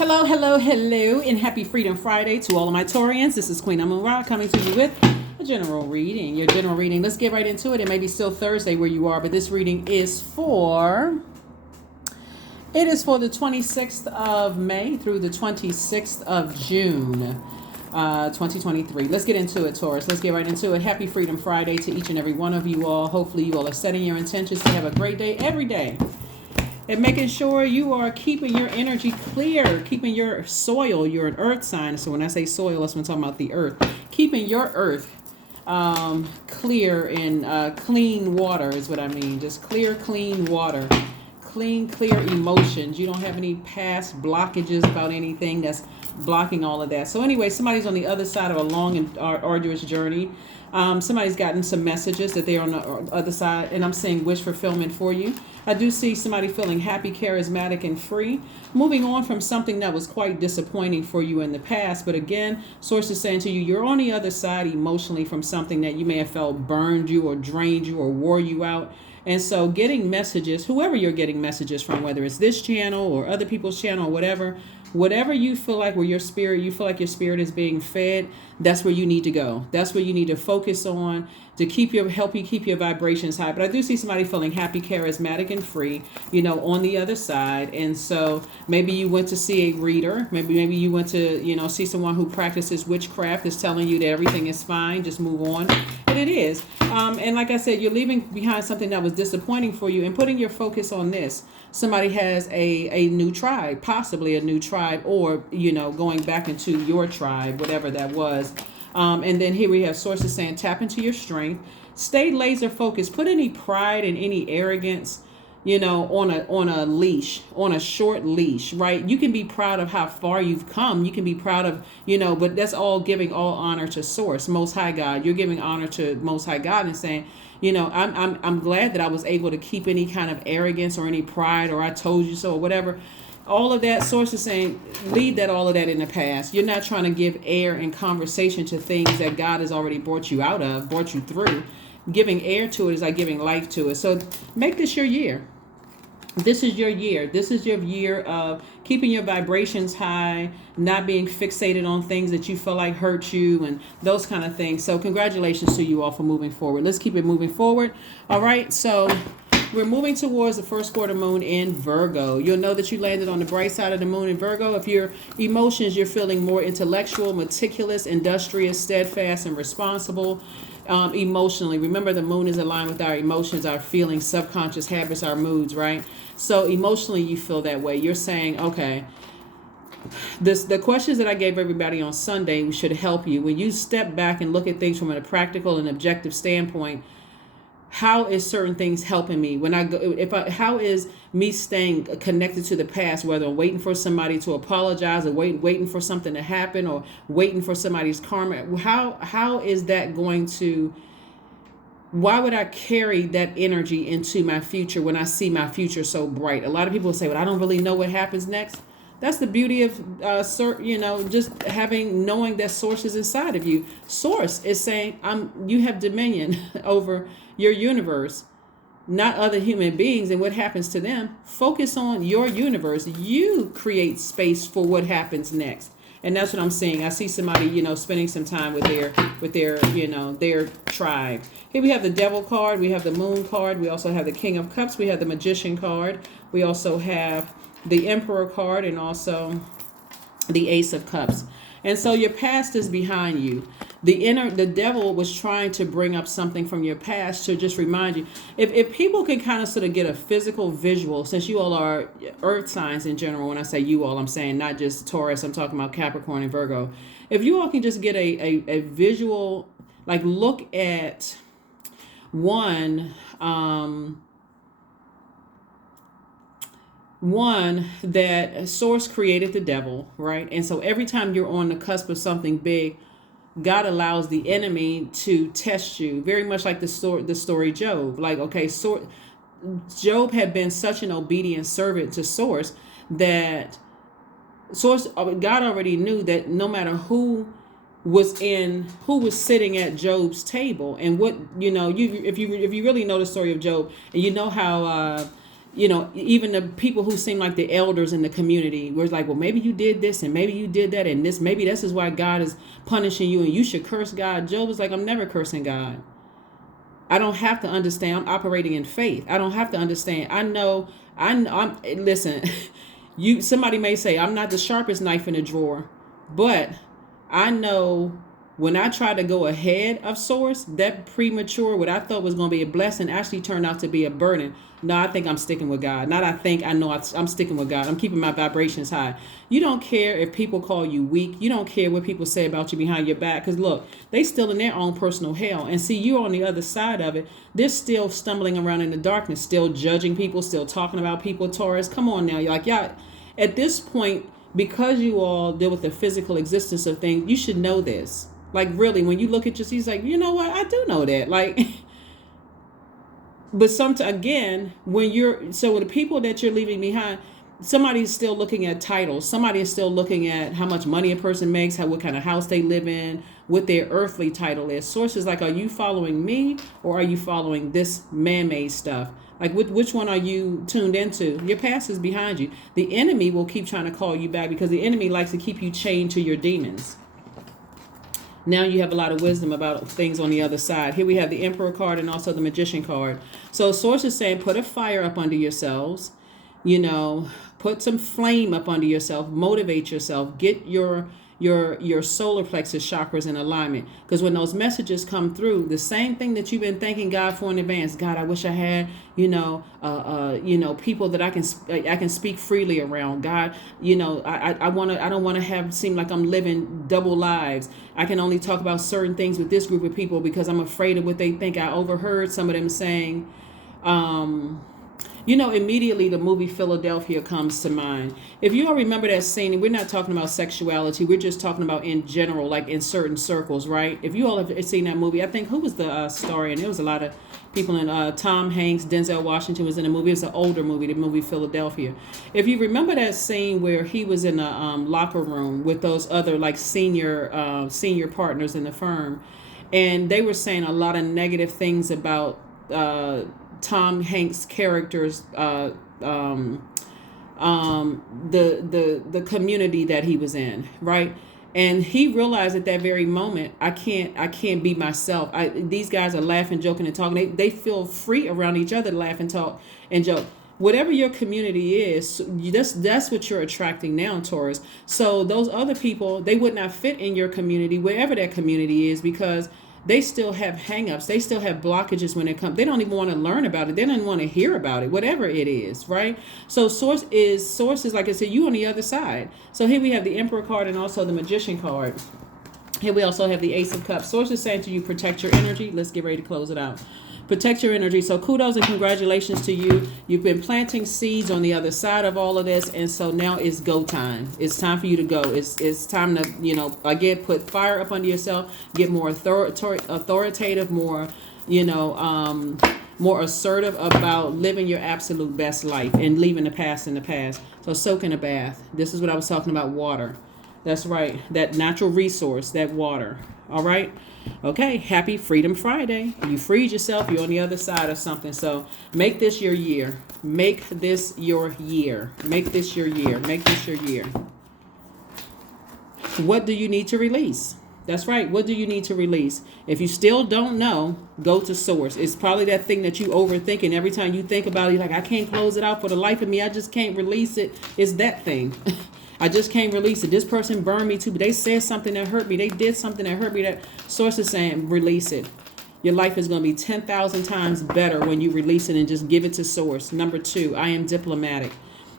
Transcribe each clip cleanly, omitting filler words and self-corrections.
Hello, hello, hello, and happy Freedom Friday to all of my Taurians. This is Queen Amun Ra coming to you with a general reading. Your general reading. Let's get right into it. It may be still Thursday where you are, but this reading is for the 26th of May through the 26th of June, 2023. Let's get into it, Taurus. Let's get right into it. Happy Freedom Friday to each and every one of you all. Hopefully you all are setting your intentions to have a great day every day. And making sure you are keeping your energy clear, keeping your soil, you're an earth sign. So when I say soil, that's when I'm talking about the earth. Keeping your earth clear and clean water is what I mean. Just clear, clean water. Clear emotions. You don't have any past blockages about anything that's blocking all of that. So anyway, somebody's on the other side of a long and arduous journey. Somebody's gotten some messages that they're on the other side, and I'm saying wish fulfillment for you. I do see somebody feeling happy, charismatic, and free, moving on from something that was quite disappointing for you in the past. But again, source is saying to you, you're on the other side emotionally from something that you may have felt burned you or drained you or wore you out. And so getting messages, whoever you're getting messages from, whether it's this channel or other people's channel or whatever you feel like where you feel like your spirit is being fed, that's where you need to go. That's where you need to focus on to help you keep your vibrations high. But I do see somebody feeling happy, charismatic, and free, on the other side. And so maybe you went to see a reader. Maybe you went to, see someone who practices witchcraft is telling you that everything is fine. Just move on. And it is. And like I said, you're leaving behind something that was disappointing for you and putting your focus on this. Somebody has a new tribe, possibly a new tribe, or, going back into your tribe, whatever that was. And then here we have sources saying, tap into your strength, stay laser focused, put any pride and any arrogance, on a leash, on a short leash, right? You can be proud of how far you've come. You can be proud of, but that's all giving all honor to source, Most High God. You're giving honor to Most High God and saying, I'm glad that I was able to keep any kind of arrogance or any pride or I told you so or whatever. All of that, source is saying, leave all of that in the past. You're not trying to give air and conversation to things that God has already brought you out of, brought you through. Giving air to it is like giving life to it. So make this your year. This is your year. This is your year of keeping your vibrations high, not being fixated on things that you feel like hurt you and those kind of things. So congratulations to you all for moving forward. Let's keep it moving forward. All right. So we're moving towards the first quarter moon in Virgo. You'll know that you landed on the bright side of the moon in Virgo. If your emotions, you're feeling more intellectual, meticulous, industrious, steadfast, and responsible. Emotionally, remember the moon is aligned with our emotions, our feelings, subconscious habits, our moods, right? So emotionally, you feel that way. You're saying, okay, the questions that I gave everybody on Sunday should help you. When you step back and look at things from a practical and objective standpoint, how is certain things helping me when I go, how is me staying connected to the past, whether I'm waiting for somebody to apologize or waiting for something to happen or waiting for somebody's karma? How is that going to, why would I carry that energy into my future when I see my future so bright? A lot of people say, well, I don't really know what happens next. That's the beauty of, just knowing that source is inside of you. Source is saying, you have dominion over your universe, not other human beings and what happens to them. Focus on your universe. You create space for what happens next. And that's what I'm seeing. I see somebody, spending some time with their tribe. Here we have the Devil card. We have the Moon card. We also have the King of Cups. We have the Magician card. We also have the Emperor card and also the Ace of Cups. And so your past is behind you. The devil was trying to bring up something from your past to just remind you. If people can kind of sort of get a physical visual, since you all are earth signs in general, when I say you all, I'm saying not just Taurus, I'm talking about Capricorn and Virgo. If you all can just get a visual, like look at one that source created the devil, right? And so every time you're on the cusp of something big, God allows the enemy to test you, very much like the story Job. Like, okay, Job had been such an obedient servant to source that God already knew that no matter who was sitting at Job's table and what, if you really know the story of Job, and you know how even the people who seem like the elders in the community were like, well, maybe you did this and maybe you did that and maybe this is why God is punishing you and you should curse God. Job was like, I'm never cursing God. I don't have to understand. I'm operating in faith. I don't have to understand. Listen, somebody may say I'm not the sharpest knife in the drawer, but I know when I try to go ahead of source, that premature, what I thought was going to be a blessing actually turned out to be a burden. No, I think I'm sticking with God. I know I'm sticking with God. I'm keeping my vibrations high. You don't care if people call you weak. You don't care what people say about you behind your back. Because look, they still in their own personal hell. And see, you're on the other side of it. They're still stumbling around in the darkness, still judging people, still talking about people. Taurus, come on now. You're like, yeah, at this point, because you all deal with the physical existence of things, you should know this. Like, really, when you look at he's like, you know what? I do know that. Like, but sometimes, again, when the people that you're leaving behind, somebody's still looking at titles. Somebody is still looking at how much money a person makes, what kind of house they live in, what their earthly title is. Sources like, are you following me or are you following this man-made stuff? Like, which one are you tuned into? Your past is behind you. The enemy will keep trying to call you back because the enemy likes to keep you chained to your demons. Now you have a lot of wisdom about things on the other side. Here we have the Emperor card and also the Magician card. So Source is saying, put a fire up under yourselves. Put some flame up under yourself. Motivate yourself. Get your solar plexus chakras in alignment. Because when those messages come through, the same thing that you've been thanking God for in advance. God, I wish I had, people that I can speak freely around. God, I don't want to seem like I'm living double lives. I can only talk about certain things with this group of people because I'm afraid of what they think. I overheard some of them saying, immediately the movie Philadelphia comes to mind. If you all remember that scene, and we're not talking about sexuality, we're just talking about in general, like in certain circles, right? If you all have seen that movie, I think, who was the star in? There was a lot of people in Tom Hanks, Denzel Washington was in the movie. It was an older movie, the movie Philadelphia. If you remember that scene where he was in a locker room with those other like senior partners in the firm, and they were saying a lot of negative things about Tom Hanks' character's the community that he was in, right? And he realized at that very moment, I can't be myself. These guys are laughing, joking, and talking. They feel free around each other to laugh and talk and joke. Whatever your community is, that's what you're attracting now, Taurus. So those other people, they would not fit in your community, wherever that community is, because they still have hangups. They still have blockages when it comes. They don't even want to learn about it. They don't want to hear about it, whatever it is, right? So source is, like I said, you on the other side. So here we have the Emperor card and also the Magician card. Here we also have the Ace of Cups. Source is saying to you, protect your energy. Let's get ready to close it out. Protect your energy. So kudos and congratulations to you. You've been planting seeds on the other side of all of this. And so now it's go time. It's time for you to go. It's time to, again, put fire up under yourself, get more authoritative, more, more assertive about living your absolute best life and leaving the past in the past. So soak in a bath. This is what I was talking about, water. That's right. That natural resource, that water. All right. Okay. Happy Freedom Friday. You freed yourself. You're on the other side of something. So make this your year. Make this your year. Make this your year. Make this your year. What do you need to release? That's right. What do you need to release? If you still don't know, go to source. It's probably that thing that you overthink, and every time you think about it, you're like, I can't close it out for the life of me. I just can't release it. It's that thing. I just can't release it. This person burned me too, but they said something that hurt me. They did something that hurt me. That source is saying, release it. Your life is going to be 10,000 times better when you release it and just give it to source. Number 2, I am diplomatic.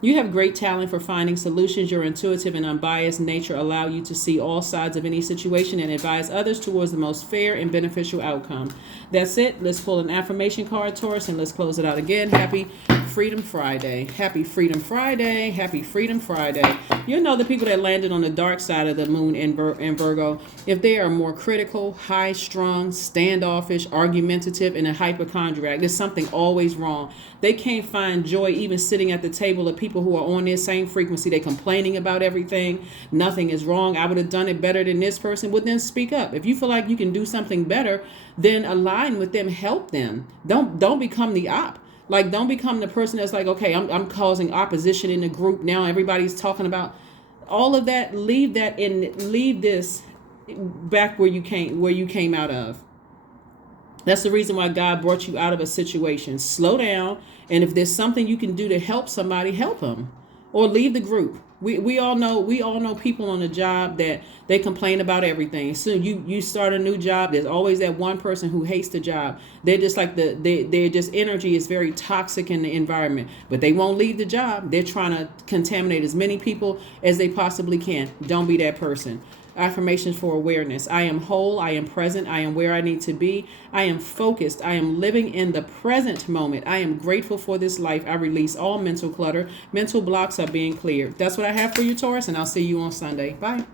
You have great talent for finding solutions. Your intuitive and unbiased nature allow you to see all sides of any situation and advise others towards the most fair and beneficial outcome. That's it. Let's pull an affirmation card, Taurus, and let's close it out again. Happy Freedom Friday. Happy Freedom Friday. Happy Freedom Friday. You know the people that landed on the dark side of the moon in Virgo, if they are more critical, high-strung, standoffish, argumentative, and a hypochondriac, there's something always wrong. They can't find joy even sitting at the table of people who are on their same frequency. They're complaining about everything. Nothing is wrong. I would have done it better than this person. Well, then speak up. If you feel like you can do something better, then align with them. Help them. Don't become the op. Like, don't become the person that's like, okay, I'm causing opposition in the group. Now everybody's talking about all of that. Leave that in, leave this back where you came out of. That's the reason why God brought you out of a situation. Slow down. And if there's something you can do to help somebody, help them, or leave the group. We all know people on the job that they complain about everything. Soon you start a new job, there's always that one person who hates the job. They're just like they're just, energy is very toxic in the environment, but they won't leave the job. They're trying to contaminate as many people as they possibly can. Don't be that person. Affirmations for awareness. I am whole. I am present. I am where I need to be. I am focused. I am living in the present moment. I am grateful for this life. I release all mental clutter. Mental blocks are being cleared. That's what I have for you, Taurus, and I'll see you on Sunday. Bye.